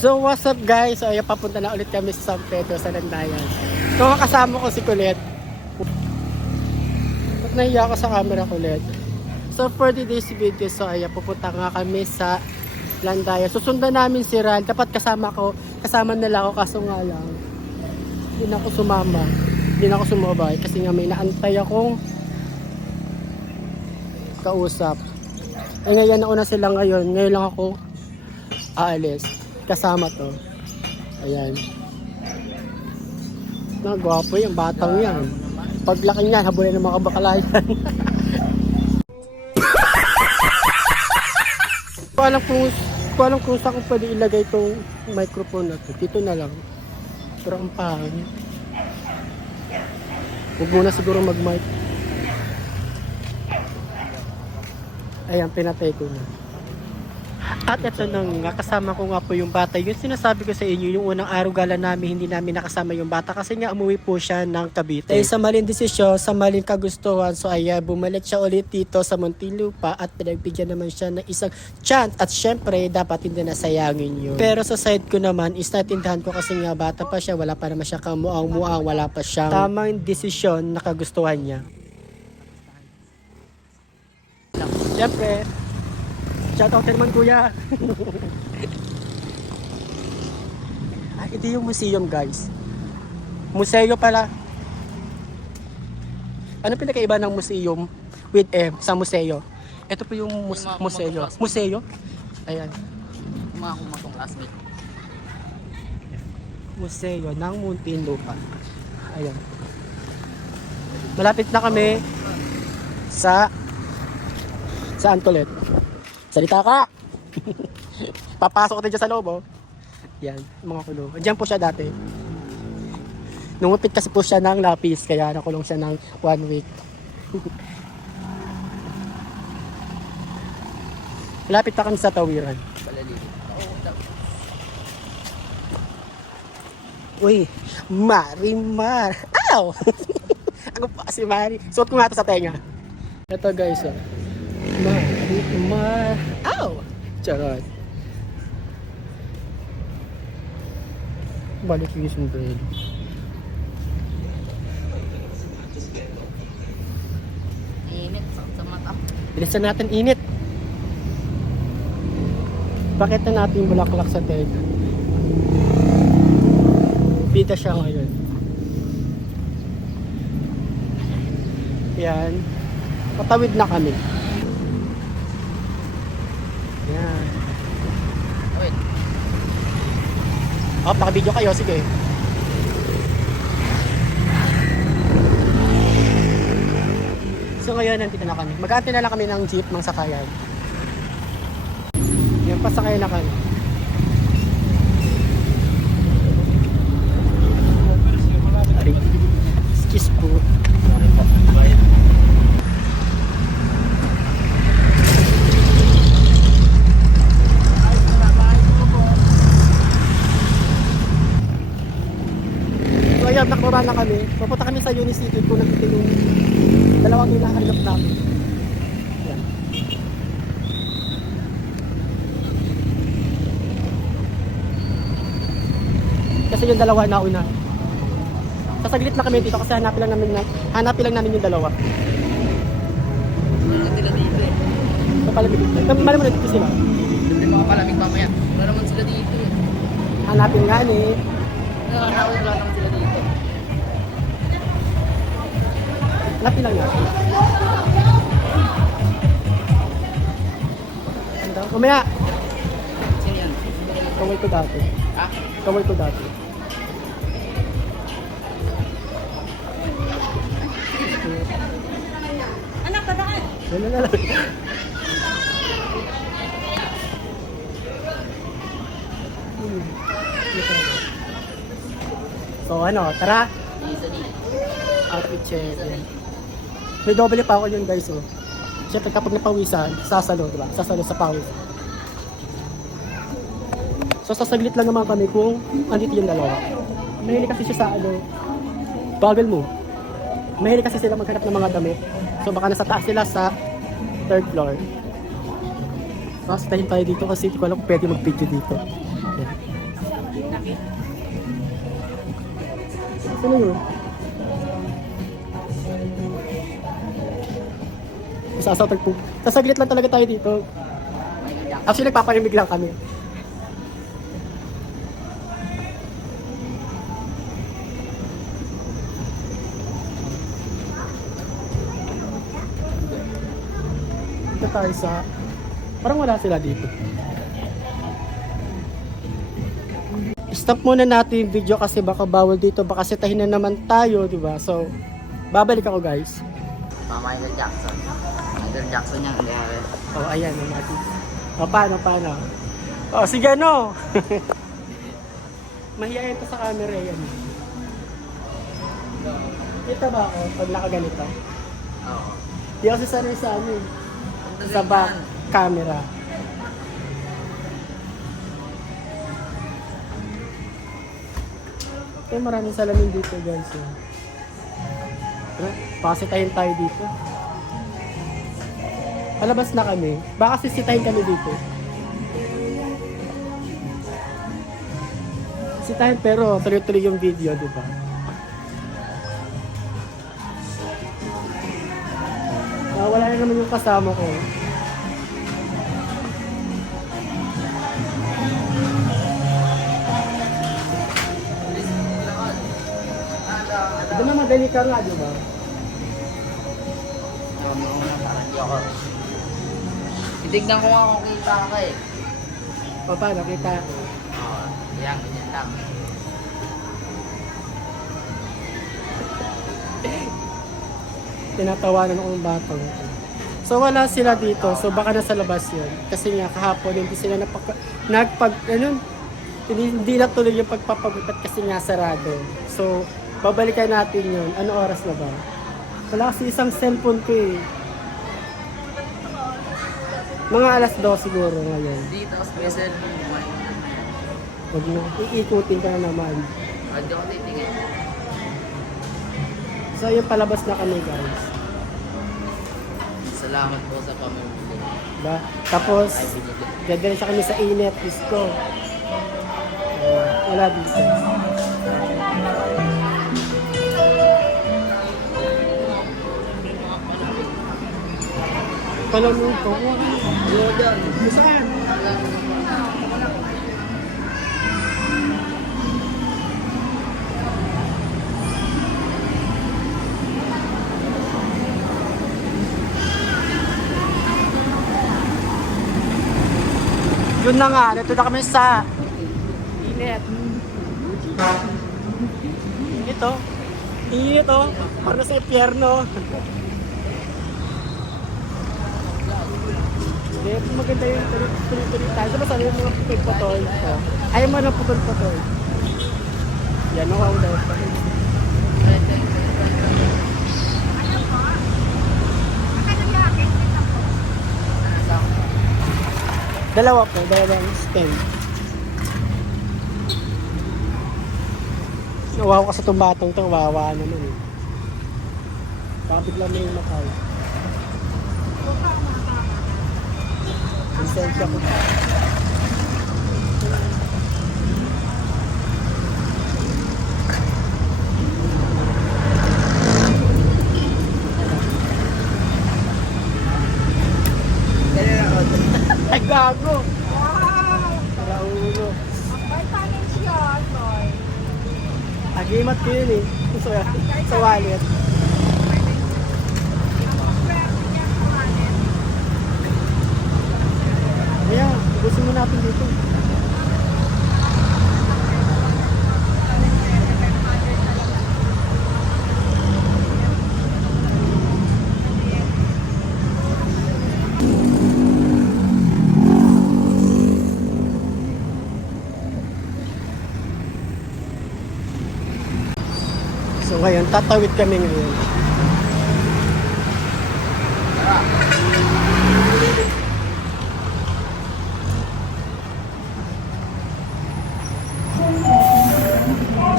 So what's up guys? So ayan, papunta na ulit kami sa San Pedro sa Landayan. So kasama ko si Colette. Ba't nahiya ako sa camera, Colette? So for today's video, so ayan, pupunta nga kami sa Landayan. Susundan namin si Ral. Dapat kasama nila ako, kaso nga lang hindi na ako sumama. Hindi na ako sumabay kasi nga may naantay akong kausap. Eh ngayon nauna sila ngayon. Ngayon lang ako aalis. Kasama to. Ayan. Nagwapo yung batang yan. Paglaki niyan, habulin ng mga kabakalayan. Kung alam kung saan ko pwede ilagay itong microphone na to. Dito na lang. Pero ang pangit. Huwag muna siguro mag-mic. Ayan, pinatay ko na. At ito nang kasama ko nga po yung bata. Yung sinasabi ko sa inyo, yung unang araw gala namin, hindi namin nakasama yung bata kasi nga umuwi po siya ng Cavite. Sa maling desisyon, sa maling kagustuhan, so ay bumalik siya ulit dito sa Muntinlupa at pinagbigyan naman siya ng isang chance. At syempre, dapat hindi nasayangin yun. Pero sa side ko naman, is natindahan ko kasi nga bata pa siya, wala pa naman siya kamuang-muang, wala pa siyang tamang desisyon na kagustuhan niya. Syempre, shoutout naman kuya. Ito yung museum guys. Museo pala. Ano pinakaiba ng museum with M sa museo? Ito po yung museo. Museo? Ayan. Mga kumatong classmate. Museo ng Muntinlupa. Ayan. Malapit na kami sa Antolet. Salita ka! Papasok ko din dyan sa loob, oh. Yan, mga kulo. Diyan po siya dati. Nungupit kasi po siya ng lapis, kaya nakulong siya ng 1 week. Malapit na kami sa tawiran. Uy, Marimar! Ow! Ako pa si Mari. Suot ko nga ito sa tenga. Ito guys, oh. Marimar! Ow! Charot. Balik yung sombrero. Init sa mata. Bilisan natin init. Bakit na natin yung bulaklak sa tenga? Bida siya ngayon. Yan. Patawid na kami. Yan. Wait. Oh, paka-video kayo. Sige. So ngayon, nandito na kami. Mag-aantay na lang kami ng jeep ng sakayan. Yan, pasakay na kami. Excuse po. So ayan, nakababa na kami. Pupunta kami sa Unicity kung nandito yung dalawang hinahanap namin. Ayan. Kasi yung dalawa nauna. Sasaglit na kami dito kasi hanapin lang namin yung dalawa. Wala sila dito eh. So palamig dito. Malamang na dito sila. Siyempre mga palamig mamaya. Wala naman sila dito eh. Hanapin nga ni. Wala naman sila dito. Hanapin lang natin. Mamaya. Sino yan? Kaway ko dati. Ha? Kaway ko dati. Anak, padaan! Wala na lang. So ano, tara. Isa dito. Outfit check. May double pa ako yun guys, oh. Siyempre kapag napawisan, sasalo, diba? Sasalo sa pawis. So sasaglit lang naman kami kung andito yung dalawa. Mahilig kasi siya sa ano, bagal mo. Mahilig kasi sila maghanap ng mga damit. So baka nasa taas sila sa 3rd floor. Tapos tayo dito kasi hindi ko alam kung pwede mag-video dito. Yan. malaki. Sino yun? Sasatag po. Sasaglit lang talaga tayo dito. Actually, nagpapalimig lang kami. Dito tayo sa... Parang wala sila dito. Stop muna natin yung video kasi baka bawal dito. Baka sitahin na naman tayo, di ba? So, babalik ako guys. Michael Jackson. Michael Jackson yung nangyari. Oh, ayan ang mga tips. O, paano? Oh, sige ano? Mahihayin pa sa camera yan. Kita ba ako pag nakaganito? Oo. Di ako sasanay sa ano eh. Sa back camera. Eh, maraming salamin dito guys. Pasitahin tayo dito. Palabas na kami. Baka sisitahin kami dito. Sitahin pero tuloy-tuloy yung video, di ba? Wala na naman yung kasama ko. Di ba madali ka nga, di ba? Titignan ko nga kung kita ka eh. Paano, kita ako. Oo. Yan, ganyan lang. Tinatawanan ako ng batang ito. So wala sila dito, so baka nasa labas yun. Kasi nga kahapon hindi sila hindi natuloy yung pagpapagutat kasi nga sarado. So babalikan natin yun. Ano oras na ba? Wala kasi isang cellphone ko eh. Mga alas 2 siguro ngayon. Dito, special mo. Huwag na, iikutin ka na naman. Hindi ako titingin. So yung palabas na kami guys. Salamat po sa pamimili. Diba? Tapos, Ay, binili. dadiretso kami sa init, disco. Wala dito. Palamon ko. Saan? Yun na nga, dito na kami sa init. Ito. Init oh. Para sa impyerno. Dito maganda yung tuloy-tuloy tayo. Diba sabi yung mga putol-putol? Ayaw mo ng putol-putol. Yan o, ang daw. Dalawa po, dalawang stand. Nawawa ka sa tumbatong to, wawa naman eh. Baka bigla may makaw. Lisensya ko. Ay, gago! Para ulo. Agimat ko yun eh. Sa wallet. Ayan, gusto mo natin dito. So ngayon, tatawid kami ngayon.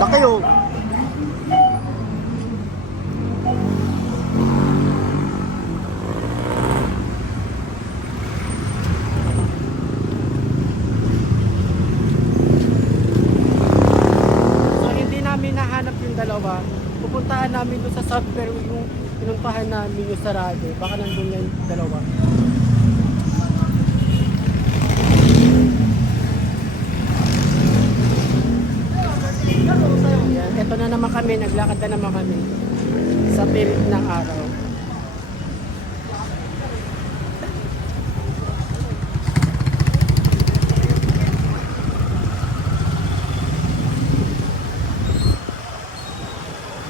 Laki oh. namin doon sa sub, pero yung pinuntahan namin yung sarado. Baka nandun yung dalawa. Yan, eto na naman kami, naglakad na naman kami sa pilit ng araw.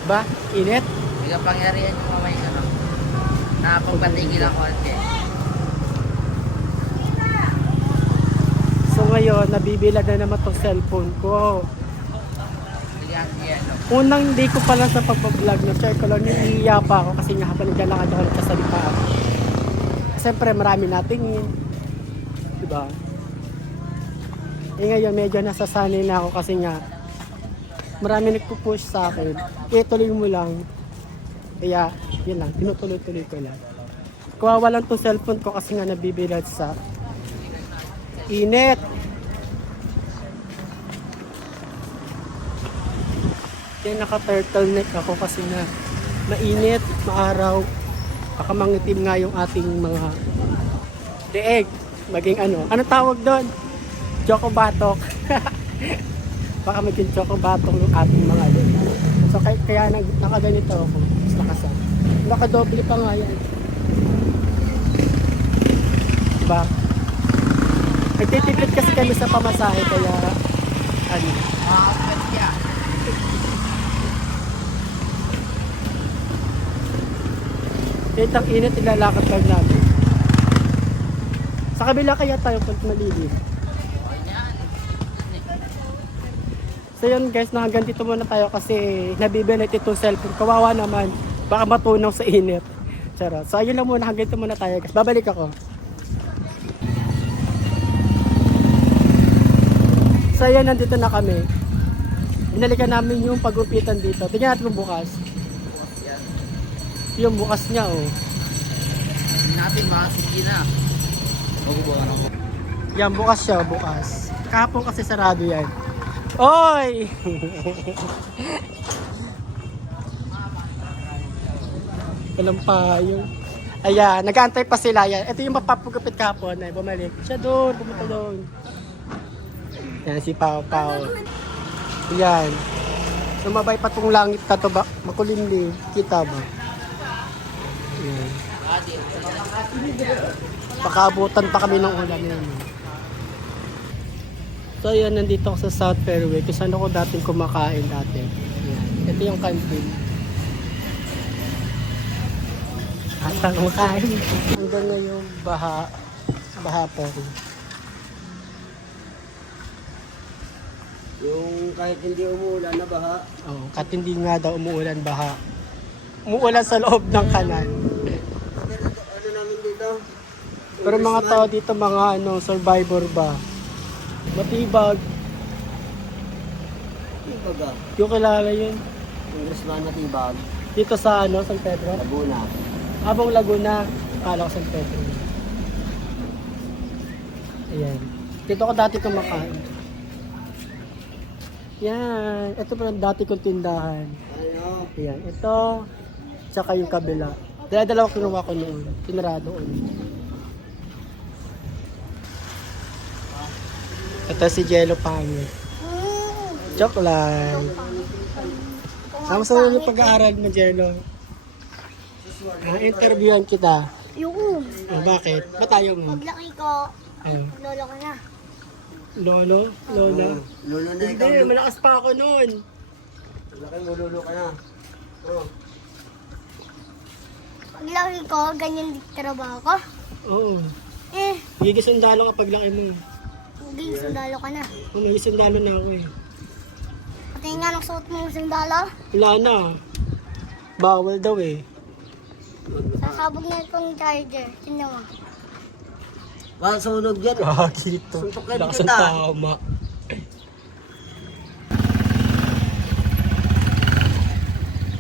Ba? Init? Hindi ka pangyarihan yung mamay ka, no? Nakapagpatigil ako konti. So ngayon, nabibilad na naman tong cellphone ko. Bigyan yan, no? Unang day ko pa lang sa pagbablog na share ko lang, niiya pa ako kasi nga habang naglalakad ako nagsasalita ako. Siyempre marami natingin. Diba? Eh ngayon medyo nasasanay na ako kasi nga marami nagpo-push sa akin. Tuloy mo lang. Kaya yun lang, tinutuloy-tuloy ko lang. Kawawa lang tong cellphone ko kasi nga nabibilad sa init. Kaya naka-turtleneck ako kasi nga mainit, maaraw. Baka mangitim nga yung ating mga deeg. Maging ano tawag doon? Chocobatok. Baka maging chocobatok yung ating mga deeg. So kaya nakaganito ako. Mas nakasama. Nakadoble pa nga yan. Diba? Nagtitipid kasi kami sa pamasahe kaya Makakasipad siya. kahit ang init, ilalakad lang namin. Sa kabila kaya tayo pag malilim. So yun guys, hanggang dito muna tayo kasi nabibilit itong cellphone. Kawawa naman, baka matunaw sa init. Charot. So ayun lang muna, hanggang dito muna tayo guys. Babalik ako. So ayun, nandito na kami. Binalikan namin yung pagupitan dito. Tingnan natin kung bukas. Yan. Yung bukas niya oh. Hindi natin makasigi na. Magubuhan ako. Yan, bukas siya, bukas. Kahapon kasi sarado yan. Oy! Walang payo. Ayan, nag-aantay pa sila yan. Ito yung mapapagupit kahapon ay bumalik. Siya doon, pumunta doon. Yan, si Pao Pao. Yan. Sumabay pa tong langit na to ba? Makulimlim. Kita ba? Yan. Pakaabutan pa kami ng ulan yun. So ayan, nandito ako sa South Fairway kung saan ako dating kumakain dati. Ayan. Ito yung canteen. At ang kumakain. Hanggang ngayon, baha po. Yung kahit hindi umuulan na baha. Oh, kahit hindi nga daw umuulan, baha. Umuulan sa loob ng kanal. Ano namin dito? Pero mga tao dito, mga survivor ba? Matibag. Ibaga. Yung kilala yun. Congressman na Tibag. Dito sa San Pedro. Laguna. Habang Laguna, kala ko San Pedro. Ayan. Dito ako dati kumakain. Yan. Ito pa dati kong tindahan. Ano? Ayan. Ito. Tsaka yung kabila. Dalawa kinuha ko noon. Tinarado ko. Ito si Jello Pangit. Joke lang. Ang sa yung pag-aaral mo, Jello? Interviewan kita. Yung Bakit? Ba't ayaw mo? paglaki ko, Ano? lolo ko na. Lolo? Lola? Lulo na ikaw. Hindi, malakas pa ako noon. Laki mo, lulo ka na. Oh. Paglaki ko, ganyan din trabaho ko. Oo. Eh, Gigis sundalo kapag laki mo. maging sundalo ka na. May sundalo na ako eh. Pati nga nang suot mo yung sundalo, Wala na. Bawal daw eh. sasabog na itong charger. Tingnan mo. Baka sunog dyan. Kakito. Suntukin Lakas kita. ang tama.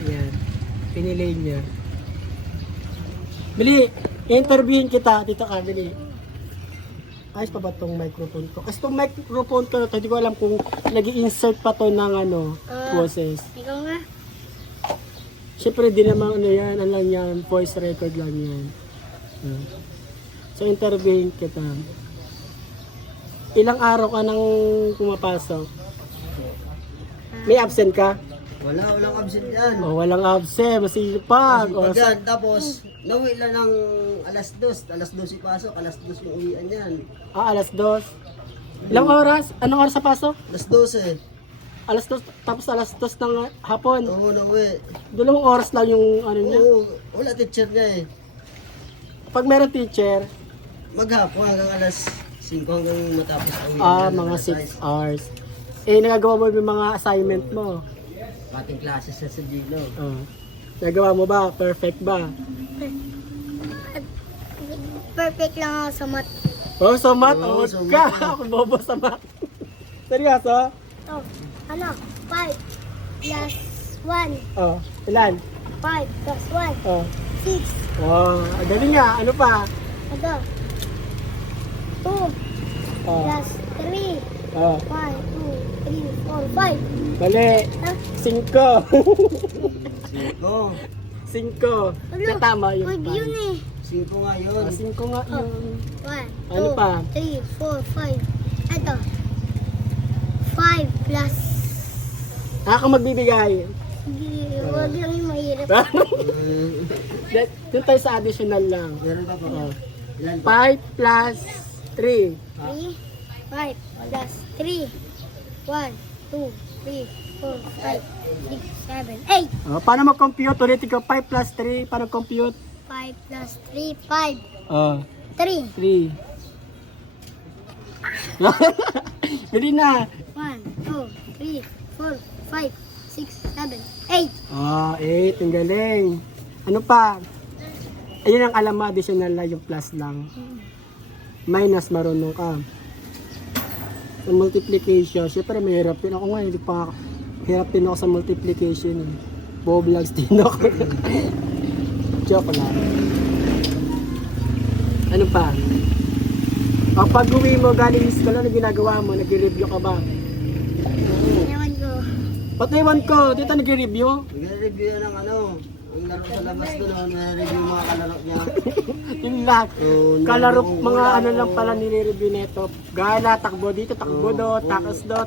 Ayan. Pinilay niya. Bili! I-interviewin kita. Dito ka, bili. Ayos pa ba itong microphone ko? Kasi itong microphone ko na to, hindi ko alam kung nag-i-insert pa to ng boses. Ikaw nga. Siyempre, di naman ano yan, ano lang yan, voice record lang yan. So, interviewin kita. Ilang araw ka nang pumapasok? May absent ka? Walang absent yan. O, walang absent, masipag. O, Pag yan, tapos, nauwi lang ng alas 2. Alas 2 ipasok, alas 2 yung uwian yan. alas 2. Ilang oras? Anong oras sa pasok? Alas 12. Alas 2, tapos alas 2 ng hapon. Oo, nauwi. 2 oras lang yung ano niya. Oo, wala teacher niya eh. Pag meron teacher, Maghapon hanggang alas 5 hanggang matapos uwi. mga 6 hours. Nagagawa mo yung mga assignment mo. Pating classes sa Gino. Nagawa mo ba? Perfect ba? Perfect lang ako sa math. Oh, sa math? Oo, Oh, sa ka! math. Ako bobo sa math. Seryoso? Oh, ano? 5 plus 1. Oh, ilan? 5 plus 1. Oh, 6. oh, galing nga. Ano pa? Ito. 2 Oh, plus 3. oh, 1, 2, 3, 4, 5. mali. Ah, 5. 5. 5. Tama yung 5 yun eh. 5 nga yun. 5 nga yun. 1, Ano 2, pa? 3, 4, 5. Ito. 5 plus. Ako magbibigay. Huwag lang yung mahirap. Doon tayo sa additional lang. Meron pa pa. Oh. Ilan pa? 5 plus 3. 3, 5 plus 3. 1, 2, 3, 4, 5, 6, 7, 8. Oh, paano mag-compute? Ulitin ko, 5 plus 3. Paano compute? 5 plus 3, 5. Oh, 3. 3. Dali na. 1, 2, 3, 4, 5, 6, 7, 8. Oh, 8. Ang galing. Ano pa? Ayun ang alam mo, additional lang yung plus lang. Minus, marunong ka. Sa multiplication, syempre mahirap din ako nga. Hindi pa hirap din ako sa multiplication. Eh. Boblags din ako. Joke lang. Ano pa? O pag uwi mo galing school, ano ginagawa mo? Nag-review ka ba? Ewan ko. Ba't naiwan ko? Dito nag-review? Nagre-review yan ng ano. Ang laro sa labas doon. Nagre-review yung mga kalaro niya. Yung lahat. Oo, Kalaro, wala mga akong- ano lang pala nire-review nito. Gala, takbo dito, takbo doon,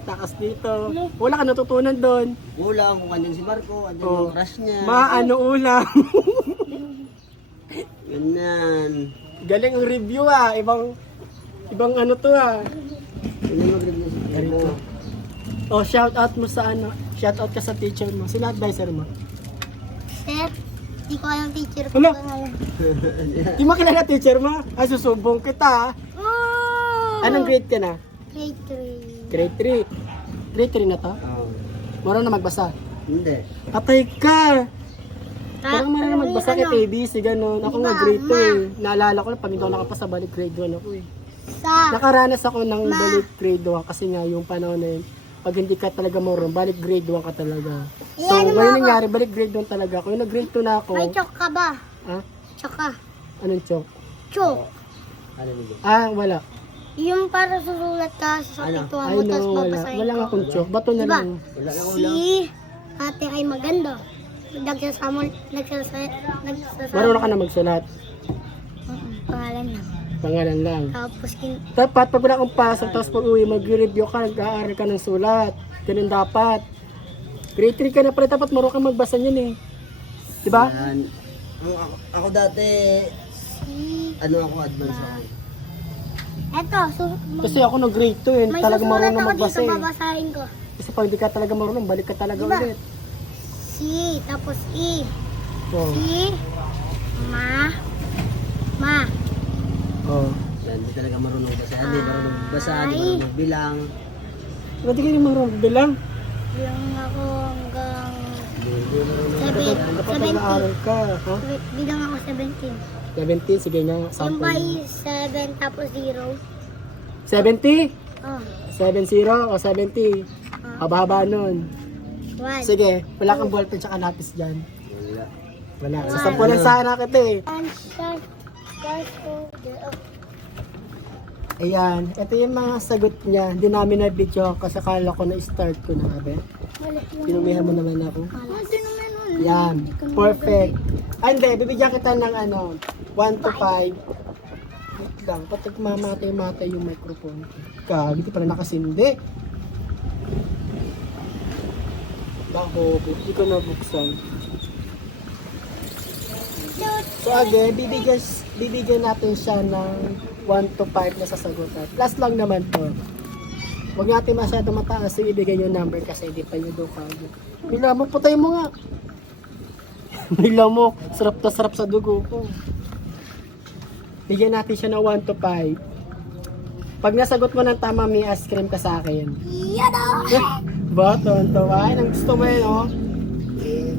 takas dito. Wala ka natutunan doon. Kulang kung andyan si Marco, andyan Oo. yung crush niya. Maano ulam. Ganyan. Galing ang review ah. Ibang ano to ah. Yun yung mag-review sa Ganito. mo. Oh, shout out mo sa ano. Shout out ka sa teacher mo. Sino advisor mo? Sir, di ko alam teacher ko. Ano? Pangalan. Di mo kilala teacher mo? Ay, susubong kita ah. Oh! Anong grade ka na? Grade 3. Grade 3. Grade 3 na to? Oo. Marunong na magbasa. Hindi. Patay ka! Parang marunong magbasa ano, kay ABC, gano'n. Ako nga grade 2 eh. Naalala ko na pag hindi ako nakapasa balik grade 1 ako eh. Sa, Nakaranas ako ng balik grade 1 kasi nga yung panahon na yun, pag hindi ka talaga marunong, balik grade 1 ka talaga. So, Iyan mo ngayon ako. nangyari, balik grade 1 talaga ako. Yung nag-grade 2 na ako, may chok ka ba? ha? Chok ka. Anong chok? Chok. Ano nito? Ah, wala. Yung para susulat ka sa Ano? pituan Ay mo, no, tapos wala. babasahin Wala nga ko. akong chok. Bato na Diba? lang. Wala na ulam. Si ate ay maganda. Nagsasama, Marunong ka na magsulat. Pangalan lang. Pangalan lang. Tapos Dapat pag wala kang pasok, tapos pag uwi, mag-review ka, nag-aaral ka ng sulat. Ganun dapat. Grade 3 ka na pala, dapat marunong ka magbasa yun eh. Diba? Yan. Ako dati, si... ano ako, advance ako. Eto, Kasi ako nag-grade 2 eh, may talagang susulat marunong ako magbasa dito, eh. babasahin ko. Kasi pag hindi ka talaga marunong, balik ka talaga Diba? ulit. Si, tapos I. Oh. Si, ma, Oh. Yan, hindi talaga marunong basa. Hindi marunong basa, hindi marunong magbilang. Ba't hindi ka marunong bilang? bilang ako hanggang Hindi marunong. Dapat nag-aaral ka. Ha? bilang ako 17. 17, sige nga, Yung sample. by 7 tapos 0. 70? Oh, 70 o 70? Haba-haba nun. 1. Sige, wala kang ballpen tsaka lapis dyan. Wala. Wala. Sasampulan sana kita eh. And start, Ayan, ito yung mga sagot niya. Hindi namin na-video kasi akala ko na-start ko na, abe. Pinumihan mo naman ako. Hindi naman Yan. Perfect. Ay, hindi. Bibigyan kita ng 1 to 5. Wait lang. Pati mamatay-matay yung microphone. Kagi, di pala nakasindi. Bako, hindi ko nabuksan. So again, bibigyan natin siya ng 1 to 5 na sasagutan. Plus lang naman to. Huwag natin masyado mataas yung ibigay yung number kasi hindi pa yung dukado. May lamok, putay mo nga. May lamok. Sarap na sarap sa dugo ko. Bigyan natin siya ng 1 to 5. Pag nasagot mo ng tama, may ice cream ka sa akin. Yan o! Ba, tonto. Ay, nang gusto mo yun, oh.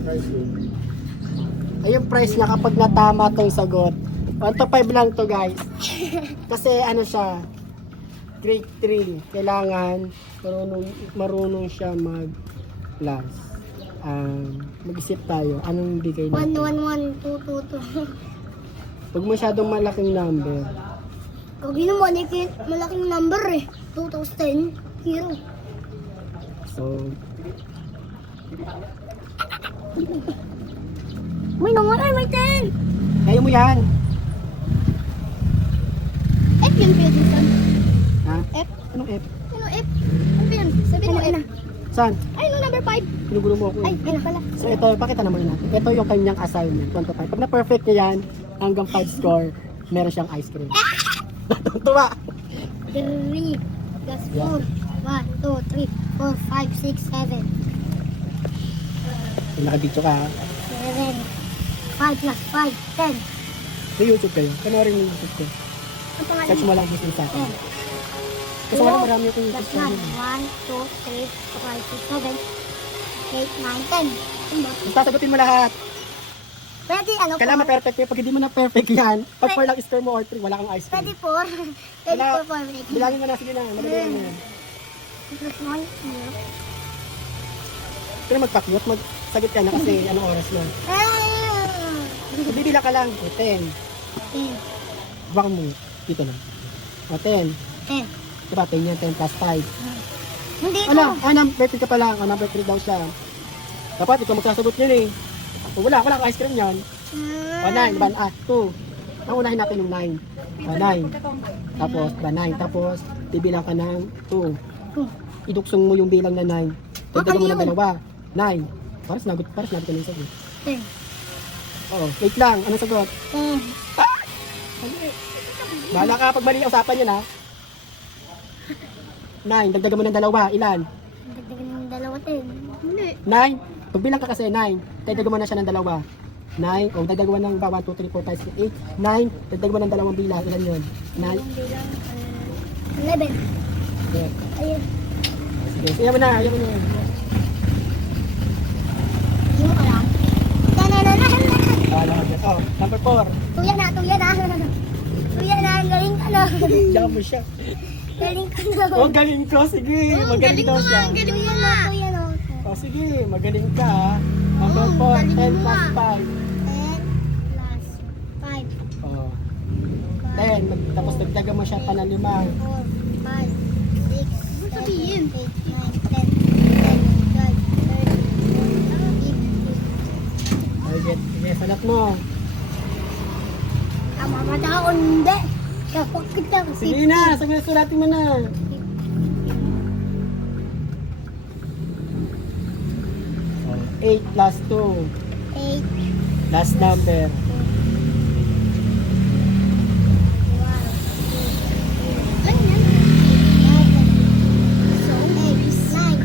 Price yun. Ay, yung price niya kapag natama tong sagot. 1 to 5 lang to, guys. Kasi ano siya, grade 3. Kailangan marunong siya mag-plus. Mag-isip tayo. Anong bigay 1, natin? 1, 1, 2, 2, 2. Huwag masyadong malaking number. Kagi naman, malaking number eh. 2010, hero. So, May naman ay, may 10! kaya mo yan. F yun, pwede saan? Ha? F? Anong F? Ano F? Ano yun? Sabi mo F. Saan? Ay, no, number 5. Pinugulo mo ako Ay, eh. ayun pala. So ito, pakita naman natin. Ito yung kanyang assignment, 1 to 5. Pag na-perfect niya yan, hanggang 5 score, meron siyang ice cream. Tuwa! 3 plus 4. 1, 2, 3, 4, 5, 6, 7. Kung nakabidyo ka ha. 7. 5 plus 5, 10. May YouTube kayo. Panoorin mo yung YouTube ko. Ang pangalan Search mo? mo lang Business sa akin. 10. Kasi wala marami akong Plus YouTube 1, channel. 1, 2, 3, 4, 5, 6, 7, 8, 9, 10. Ano ba? Basta sagutin mo lahat. Pwede ano po? Kailangan ma-perfect yun. Pag hindi mo na-perfect yan, pag 4 lang score mo or 3, wala kang ice Pwede cream. 4. Pwede Wala. 4. Bilangin mo na, sige na. Madali mo yan. Plus 1. Pero magpakyot, magsagot ka na kasi anong oras na. Bibila ka lang. O, 10. 10. Baka mo. Dito lang. O, 10. 10. Diba, 10 yan, 10 plus 5. Hindi ko. Number 3 ka pa lang. Number 3 daw siya. Dapat ikaw magsasagot yun eh. O, wala kang ice cream yan. O, 9. Diba, 2. Ang unahin natin yung 9. O, 9. Tapos, diba, 9. Tapos, bibilang ka ng 2. Iduksong mo yung bilang na 9. Dagdagan mo ng dalawa. 9. Para sinagot ka ng sagot. 10. Oo, wait lang. Anong sagot? 10. Bahala ka pag mali ang usapan yun ha. 9. Dagdagan mo ng dalawa. Ilan? Dagdagan ng dalawa 10. Hindi. 9. Pagbilang ka kasi 9. Dagdagan mo na siya ng dalawa. 9. O, dagdagan mo ng 1, 2, 3, 4, 5, 6, 8. 9. Dagdagan mo ng dalawang bilang. Ilan yun? 9. Bilang 11. Okay. Ayun. Sige, ayaw mo na. Ayaw mo na. Yung ko lang. Bahala ka dyan. Oh, number 4. Tuya na. Tuya na. Galing ka na. Diyan mo siya. Galing ka na. Oh, galing ko. Sige, magaling daw siya. Tuya na. Tuya na. Oh, sige, magaling ka ha. Number 4. 10 plus 5. 10 plus 5. Oh. 10. Tapos dagdagan mo siya pa ng 5. 4, 5, 6, 7, 8, 9, 10, 11, 12, 13, 14, 15. Sige, salat mo. Tama ba ako? Hindi. Kapag kita kasi. Sige na, suratin mo na. 8 plus 2. 8. Last number. 1, 2, 3, 4, 5, 6, 7,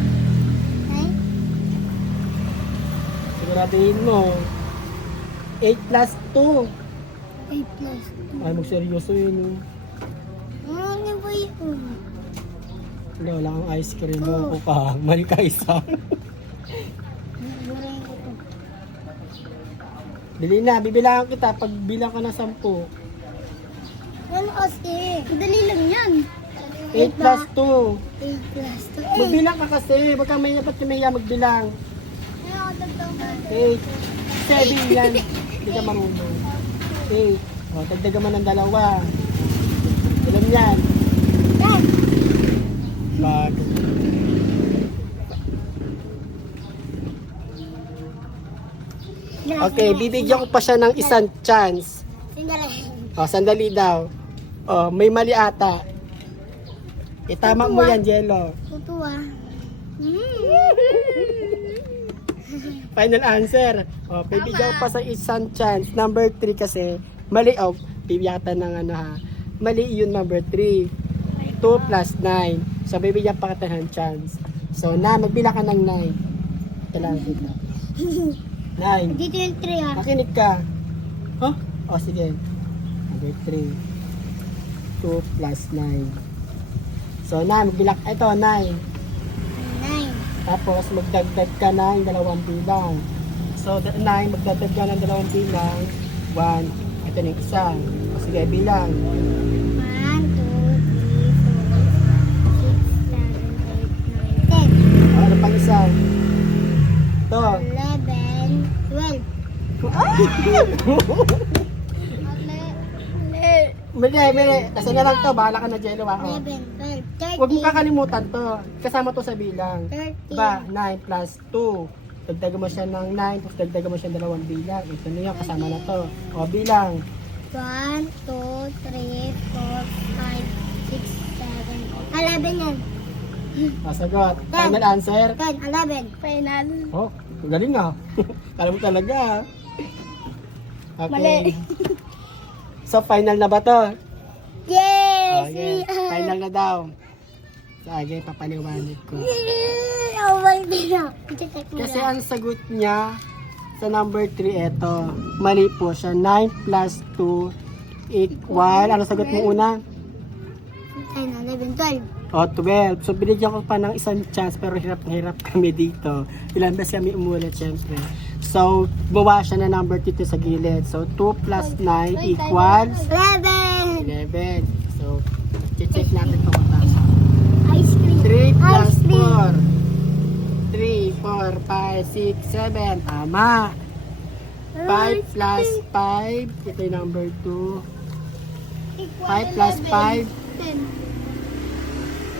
8, 9. Siguraduhin mo. 8 plus 2. 8 plus 2. Ay, magseryoso yun. Ano ba yun? Wala kang ice cream mo ka. Mali ka isa. Buray ko to. Bili na, bibilangan kita. Pag bilang ka na 10. Ano kasi? Dali lang yan. 8 plus 2. 8 plus 2. Magbilang ka kasi. Huwag kang may ba't may magbilang. 8. 7 yan. Hindi ka marunong. 8. O, dagdagan mo ng dalawa. Ilan yan? Bag. Okay, bibigyan ko pa siya ng isang chance. Sandali. O, sandali daw. O, may mali ata. Itama mo yan, Jello. Tutuwa. Final answer. O, bibigyan ko pa sa isang chance. Number 3 kasi, mali. O, bibiyatan ng ano ha. Mali yun number 3. 2 plus 9. So, bibigyan pa kita ng chance. So, magbilang ka ng 9. Ito lang dito. 9. Dito yung 3 ha. Makinig ka. Huh? O, sige. Number 3. 2 plus 9. So, magbilang. Ito, 9. 9. Tapos, magdagdag ka ng dalawang bilang. So, 9, magdagdag ka ng dalawang bilang. 1. Ito na yung isa. O, sige, bilang. 1, 2, 3, 4, 5, 6, 7, 8, 9, 10. O, ano pang isa? Ito. 11, 12. Mali. Kasi na lang to. Bahala ka na, Jello. 11, 12, 13. Huwag mo kakalimutan to. Kasama to sa bilang. 13. Diba? 9 plus 2. Dagdagan mo siya ng 9. Tapos dagdagan mo siya ng dalawang bilang. Ito na yun. Kasama na to. O, bilang. 1, 2, 3, 4, 5, 6, 7, 11 yan. O, sagot. Final answer. 10, 11. Final. Oh, galing nga. Kala mo talaga. Okay. Mali. So, final na ba to? Yes! Oh, yes. Final na daw. Sige, papaliwanag ko. Oh my God. I-check mo Kasi lang. ang sagot niya sa number 3, eto. Mali po siya. 9 plus 2 equal. Ano sagot mo una? 10, 11, 12. O, 12. So, binigyan ko pa ng isang chance pero hirap na hirap kami dito. Ilan beses kami umulit, syempre. So, bawa siya na number 2 sa gilid. So, 2 plus 9 equals 11. 11. So, check natin kung matama. Ice cream. 3 plus Ice cream. 4. 3, 4, 5, 6, 7. Tama. 5 plus 5. Ito yung number 2. 5 plus 5.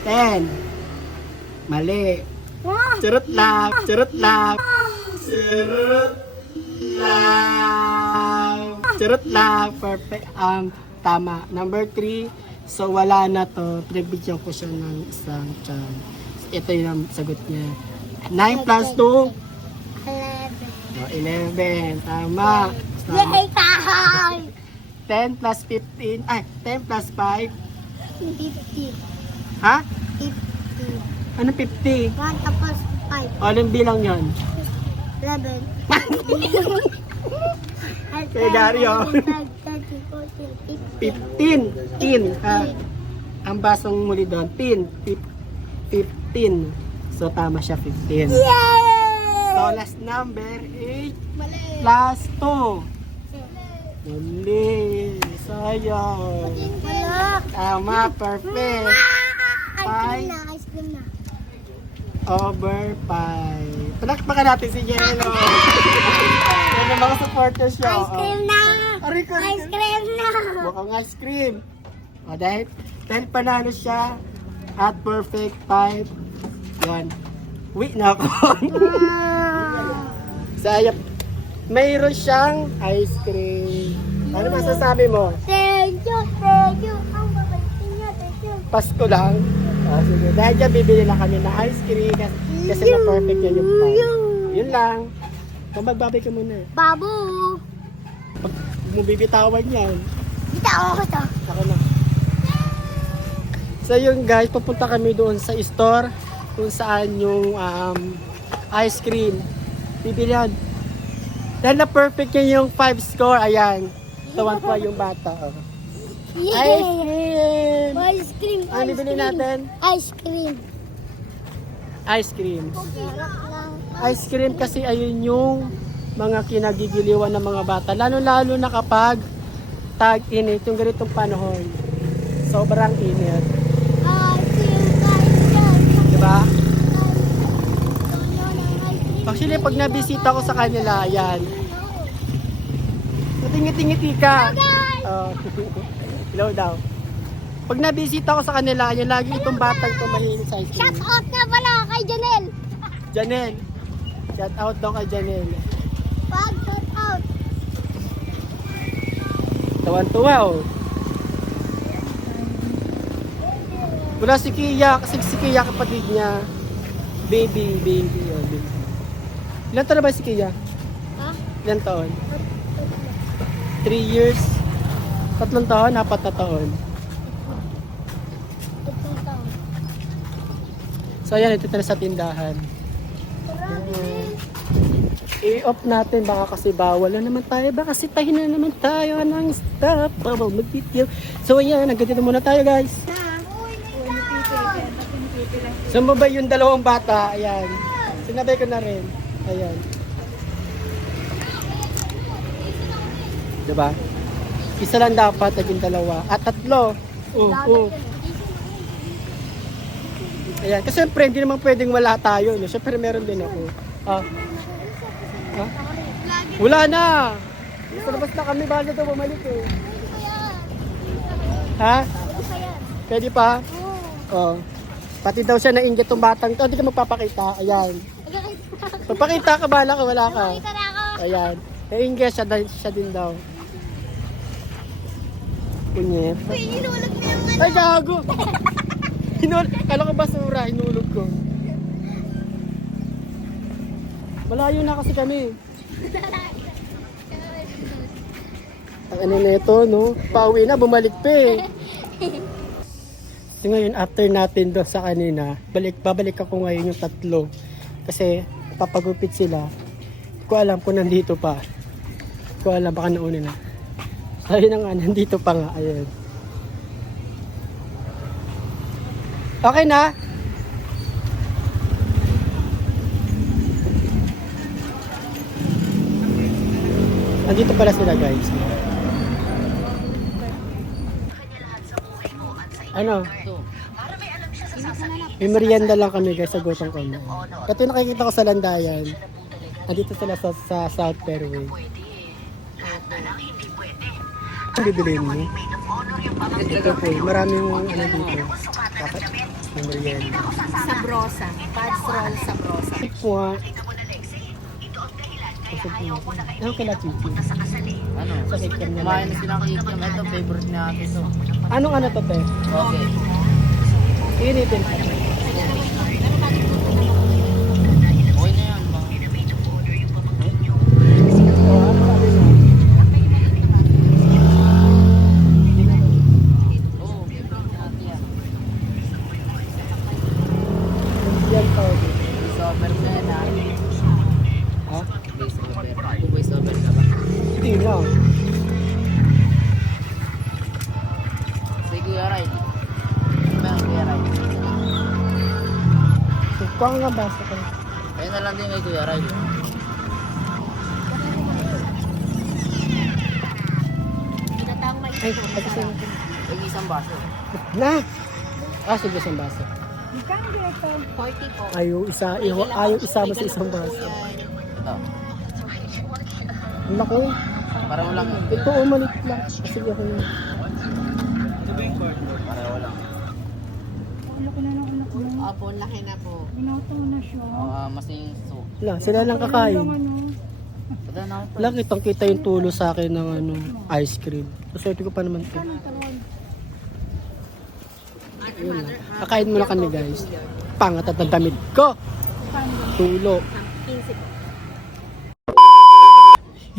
10. Mali. Charot lang. Charot lang. Charot lang. Charot lang. Perfect. Tama. Number 3. So, wala na to. Pinagbigyan ko siya ng isang chance. Ito yung sagot niya. 9 plus 2. 11. 11. Tama. Yay, tahay! 10 plus 15. Ay, 10 plus 5. 50. Ha? 50. Ano 50? 1 tapos 5. O, anong bilang yon? 11. Kay Dario. 15. Tin. Ang basong muli doon. Tin. 15. So, tama siya 15. Yay! So, last number 8 Mali. plus 2. Mali. Sayang. Wala. Tama. Perfect. Ice cream na, ice cream na. Over 5. Palakpakan natin si Jello. Yan ang mga supporters niya. Ice cream na. Aray ko. Ice cream na. Mukhang ice cream. O, dahil panalo siya at perfect 5. Yan. Uwi na ako. Sayap. Mayroon siyang ice cream. Ano masasabi mo? Thank you, thank you. Ang babay niya, thank you. Pasko lang. O, sige. Dahil dyan, bibili na kami ng ice cream. Kasi na-perfect yan yung plan. Yun lang. Kung magbabay ka muna. Babu. Pag mo bibitawan yan. Kita ako to. Ako na. So yun guys, pupunta kami doon sa store kung saan yung ice cream bibilihan. Dahil na perfect yun yung 5 score. Ayan. Tawan pa yung bata. Oh. Ice cream! Ice cream. Ano bibili natin? Ice cream. Ice cream. Sarap lang. Ice cream kasi ayun yung mga kinagigiliwan ng mga bata. Lalo-lalo na kapag tag-init, yung ganitong panahon. Sobrang init. Ice cream. Diba? Actually, pag nabisita ko sa kanila, ayan. Natingiti-ngiti ka. Oh. Hello daw. Pag nabisita ko sa kanila, ayan, lagi itong batang ito mahilig sa ice Shout cream. out na pala kay Janelle. Janelle. Shout out daw kay Janelle. Shout out Tuwan-tuwa, oh. Wala si Kia, kasi si Kia kapatid niya. Baby, oh, baby. Ilan taon na ba si Kia? Ha? Ilan taon? 3 years? 3 taon? 4 na taon? 3 taon. So ayan, ito na sa tindahan. I-off natin, baka kasi bawal na naman tayo, baka sitahin na naman tayo ng stop, bawal mag-video. So ayan, nagkatito muna tayo guys. Sumabay yung dalawang bata, ayan. Sinabay ko na rin, ayan. Diba? Isa lang dapat, naging dalawa. At 3. Ayan, kasi siyempre hindi naman pwedeng wala tayo, no? Siyempre meron din ako. Ah. Ha? Wala na! Sa labas na kami, bago ito bumalik eh. Ha? Pwede pa? Oh. Pati daw siya nainggit tong batang to, hindi ka magpapakita. Ayan. Magpakita ka, bala ka, wala ka. Ayan. Nainggit siya din daw. Kunyet. Ay, gago! Kala ko basura, hinulog ko. Malayo na kasi kami. Ang ano na ito, no? Pauwi na, bumalik pa eh. So ngayon, after natin doon sa kanina, babalik ako ngayon yung 3. Kasi papagupit sila. Hindi ko alam kung nandito pa. Hindi ko alam, baka nauna na. So yun na nga, nandito pa nga. Ayun. Okay na? Nandito pala sila guys. Ano? May merienda lang kami guys sa gutom kami. Ito yung nakikita ko sa landayan. Nandito sila sa South Fairway. Ang bibiliin mo? Ito po, maraming ano dito. Dapat may merienda. Sabrosa. Pads roll sabrosa. Ito nga. Ano kala Kiki? Ano? Sa kikim na Kumain lang. na silang kikim. Ito, favorite natin ito. Anong ano to, te? Okay. Initin. Okay na yan, mga. Oh, ano sabi mo? Oo, favorite natin yan. Yan to. Voice-over ka na. Ha? Voice-over. Voice-over ka ba? Hindi na. Sige, Kuya Ray. Ano ba, Kuya Ray? Kuha nga basta ko. Ayun na lang din kay Kuya Ray. Ay, kasi Huwag isang baso. na. Ah, sige, isang baso. 40 po. Ayaw isama sa isang baso. Ito. Ang laki. Pareho lang yun. Ito, umalit lang. Sige ako yun. Pareho lang. Opo, laki na po. Mas yung soup. Wala, sila lang kakain. Ito na ito. Wala, kitang-kita yung tulo sa akin ng ano, ice cream. Maswerte ko pa naman ito. Yun lang. Kakain muna kami guys. Pangat at ang damit ko. Tulo.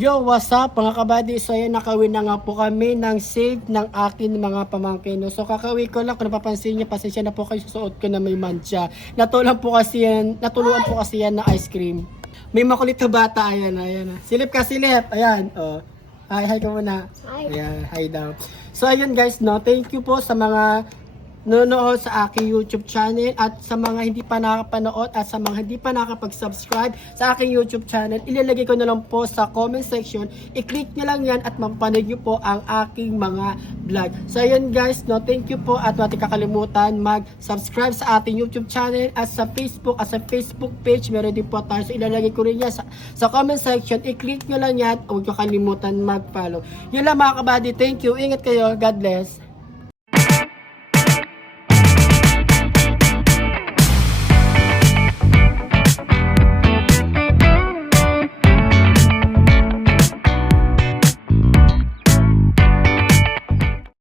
Yo, what's up mga kabady? So ayan, nakawin na nga po kami ng save ng akin mga pamangkin. No? So kakawi ko lang, kung napapansin niyo, pasensya na po kayo, susuot ko na may mancha. Natuluan po kasi yan ng ice cream. May makulit na bata, ayan. Silip ka, silip. Ayan, oh. Hi ka muna. Hi. Ayan, hi daw. So ayun guys, no, thank you po sa mga nanonood sa aking YouTube channel at sa mga hindi pa nakapanood at sa mga hindi pa nakapag-subscribe sa aking YouTube channel, ilalagay ko na lang po sa comment section. I-click nyo lang yan at mapapanood nyo po ang aking mga vlog. So ayun guys, no, thank you po at huwag kakalimutan mag-subscribe sa ating YouTube channel at sa Facebook page, meron din po tayo. So ilalagay ko rin yan sa comment section. I-click nyo lang yan at huwag nyo kalimutan mag-follow. Yun lang mga kabady, thank you, ingat kayo, God bless.